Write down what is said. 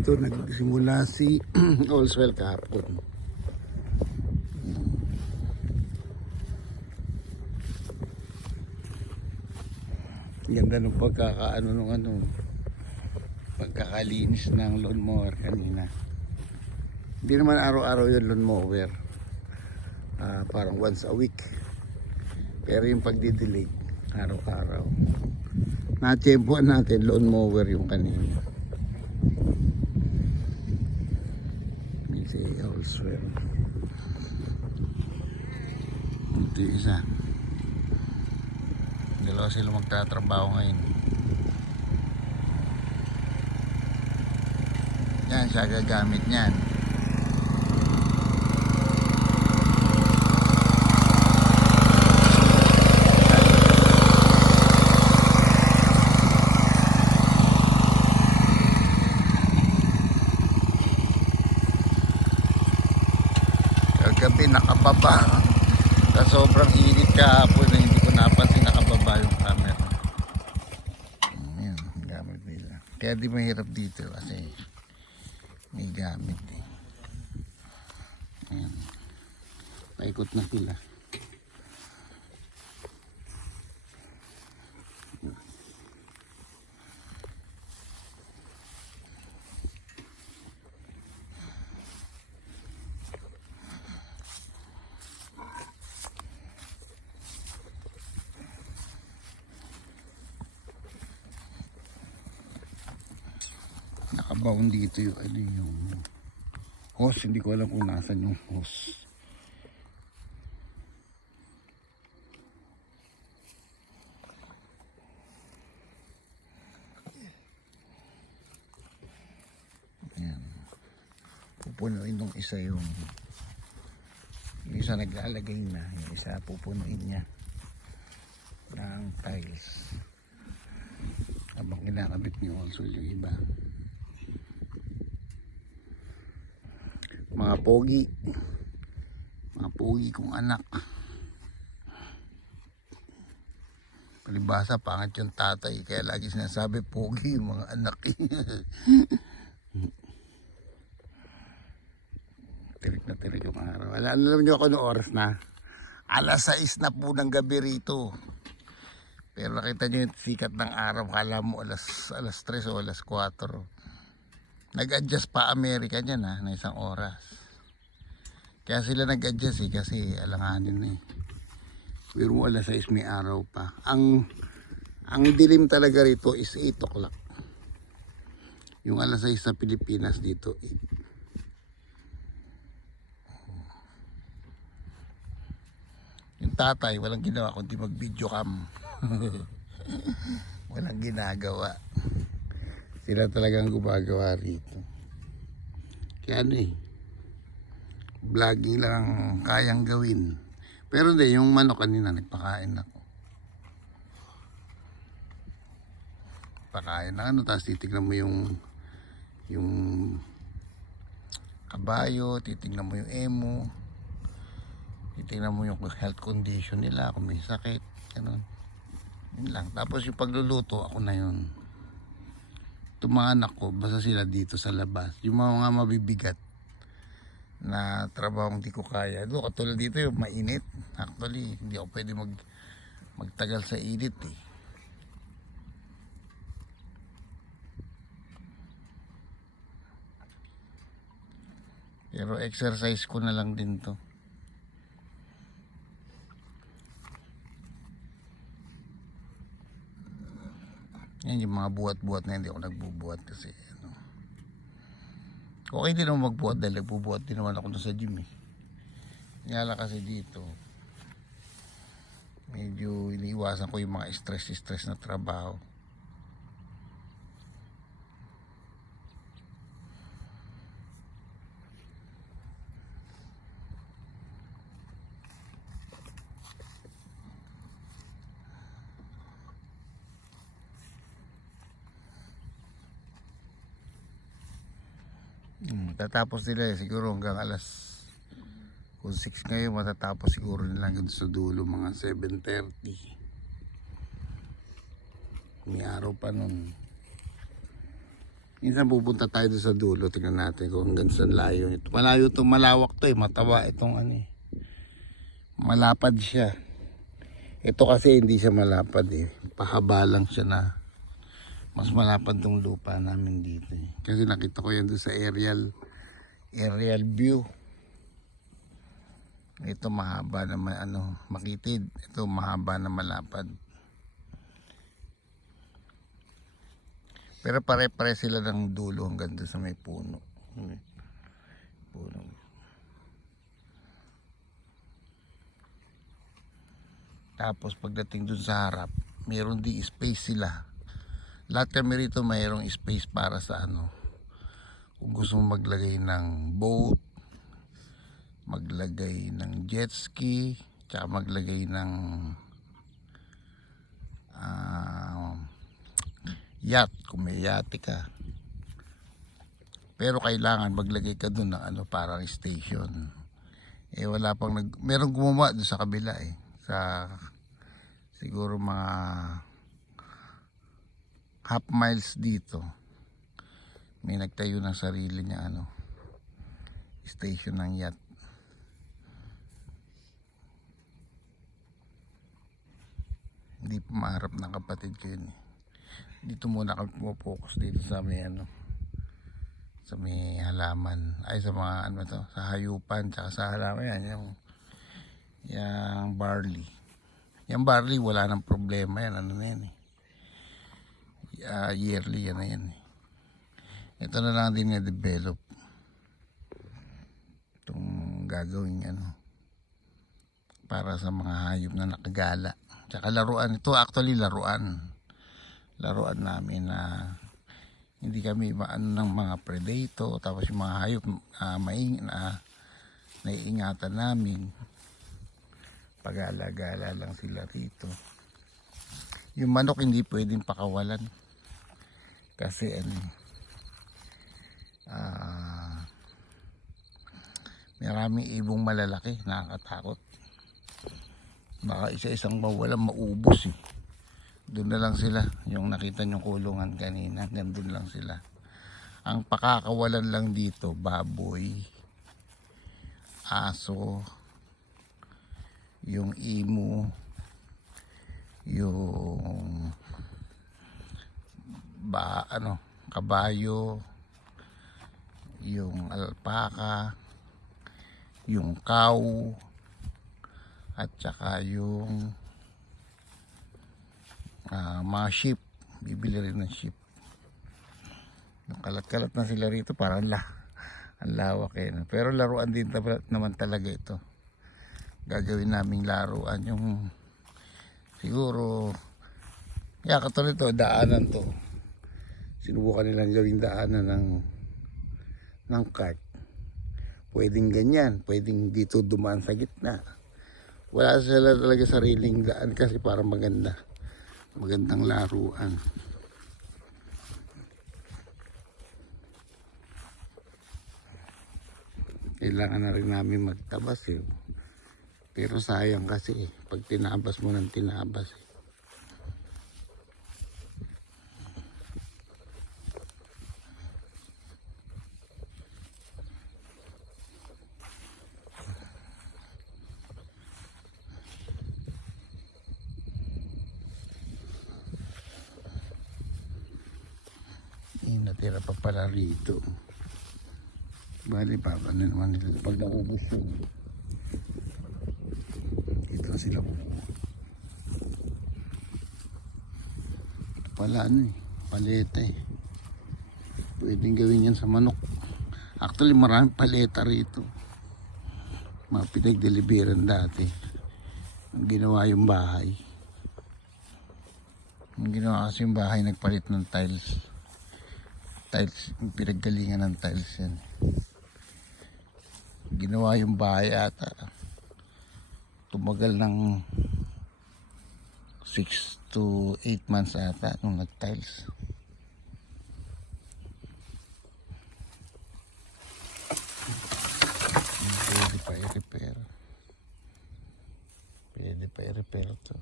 dito nagsimula si Allswell kahapon. Ganda ng pagkakalinis ng lawnmower kanina. Hindi naman araw-araw yung lawnmower, parang once a week, pero yung pagdidilig araw-araw. Na-tempoan natin lawnmower yung kanina. Si Allswell. Ito yung isa. Dalawa sila magtatrabaho ngayon. Yan siya gagamit niyan. Kagabi nakababa. Sa sobrang init kahapon na hindi ko napansin nakababa yung camera. Ayan, gamit nila. Kaya di mahirap dito kasi may gamit eh. Ayan. Paikot na sila. Nakabaon dito yung yung hose. Hindi ko alam kung nasan yung hose. Ayan. Pupunuin nung isa yung isa naglalagay na, yung isa pupunuin niya ng tiles habang kinakabit niyo also yung iba. Mga pogi kong anak. Palibasa pangit yung tatay kaya lagi sinasabi pogi yung mga anak. Tirik na tirik yung araw. Alam nyo ako noong oras na alas 6 na po ng gabi rito, pero nakita nyo yung sikat ng araw, kala mo alas 3 o alas 4. Nag-adjust pa Amerika dyan na isang oras. Kaya sila nag-adjust kasi alanganin na eh. Pero mo alas 6 may araw pa. Ang dilim talaga rito is 8 o'clock. Yung alas 6 sa Pilipinas dito 8. Yung tatay walang ginawa kundi mag video cam. Walang ginagawa. Sila talagang gumagawa rito. Kaya vlogging lang kayang gawin. Pero hindi, yung manok kanina nagpakain ako. Pakain na tapos titignan mo yung kabayo, titignan mo yung emo, titignan mo yung health condition nila, kung may sakit, ganun. Yun lang. Tapos yung pagluluto, ako na yun. Itong mga anak ko, basta sila dito sa labas. Yung mga mabibigat na trabaho hindi ko kaya. Doon, katulad dito yung mainit. Actually, hindi ako pwede magtagal sa init eh. Pero exercise ko na lang din to. Yan yung mga buhat-buhat na hindi ako nagbubuhat kasi okay din naman magbuhat dahil nagbubuhat din naman ako sa gym eh. Ngala kasi dito medyo iniiwasan ko yung mga stress na trabaho. Tatapos nila siguro hanggang kung 6 ngayon matatapos siguro nila hanggang sa dulo mga 7:30. May araw pa nun. Minsan pupunta tayo doon sa dulo. Tingnan natin kung hanggang saan layo nito. Malayo to, malawak to eh. Mataba itong ano eh. Malapad siya. Ito kasi hindi siya malapad eh. Pahaba lang siya na. Mas malapad tong lupa namin dito eh. Kasi nakita ko yan doon sa aerial view. Ito mahaba na makitid. Ito mahaba na malapad. Pero pare-pare sila ng dulo hanggang doon sa may puno. Puno. Tapos pagdating doon sa harap, mayroon di space sila. Lahat kami rito mayroong space para sa kung gusto mo maglagay ng boat, maglagay ng jet ski, tsaka maglagay ng yacht kung may yate ka. Pero kailangan maglagay ka dun ng parang station. Eh wala pang merong gumawa doon sa kabila eh. Sa siguro mga half miles dito. May nagtayo ng sarili niya station ng yacht. Hindi pa maharap ng kapatid ko yun eh. Dito muna kami pumopokus dito sa may sa may halaman ay sa mga sa hayupan tsaka sa halaman yan yung barley. Yung barley wala nang problema yan na yan eh. Yearly yan na yan eh. Ito na lang din na-develop itong gagawin para sa mga hayop na nakagala. Tsaka laruan. Ito actually laruan namin na hindi kami ng mga predator. Tapos yung mga hayop naiingatan namin. Pag-alagala lang sila rito. Yung manok hindi pwedeng pakawalan. Kasi maraming ibong malalaki, nakakatakot. Baka isa-isang mawalan, maubos eh. Doon na lang sila, yung nakita nyong kulungan kanina, doon lang sila. Ang pakakawalan lang dito, baboy, aso, yung emu, yung kabayo, yung alpaka, yung cow, at saka yung mga sheep. Bibili rin ng sheep. Yung kalat-kalat na sila rito parang ang lawak eh. Pero laruan din naman talaga ito. Gagawin naming laruan yung siguro katulad ito, daanan to. Sinubukan nilang gawing daanan ng cart. Pwedeng ganyan, pwedeng dito dumaan sa gitna. Wala sila talaga sariling daan kasi para magandang laruan. Kailangan na rin namin magtabas eh. Pero sayang kasi pag tinabas mo ng tinabas eh. Natira pa pala rito. Bali pa ano naman nila pag naubos yun. Dito sila kukuha. Ito pala paleta eh. Pwedeng gawin yan sa manok. Actually maraming paleta rito. Mga pinag-deliveran dati. Ang ginawa yung bahay. Ang ginawa kasi yung bahay nagpalit ng tiles, pinaggalingan ng tiles yan. Ginawa yung bahay ata tumagal ng 6 to 8 months ata nung nag-tiles. Pwede pa i-repair to.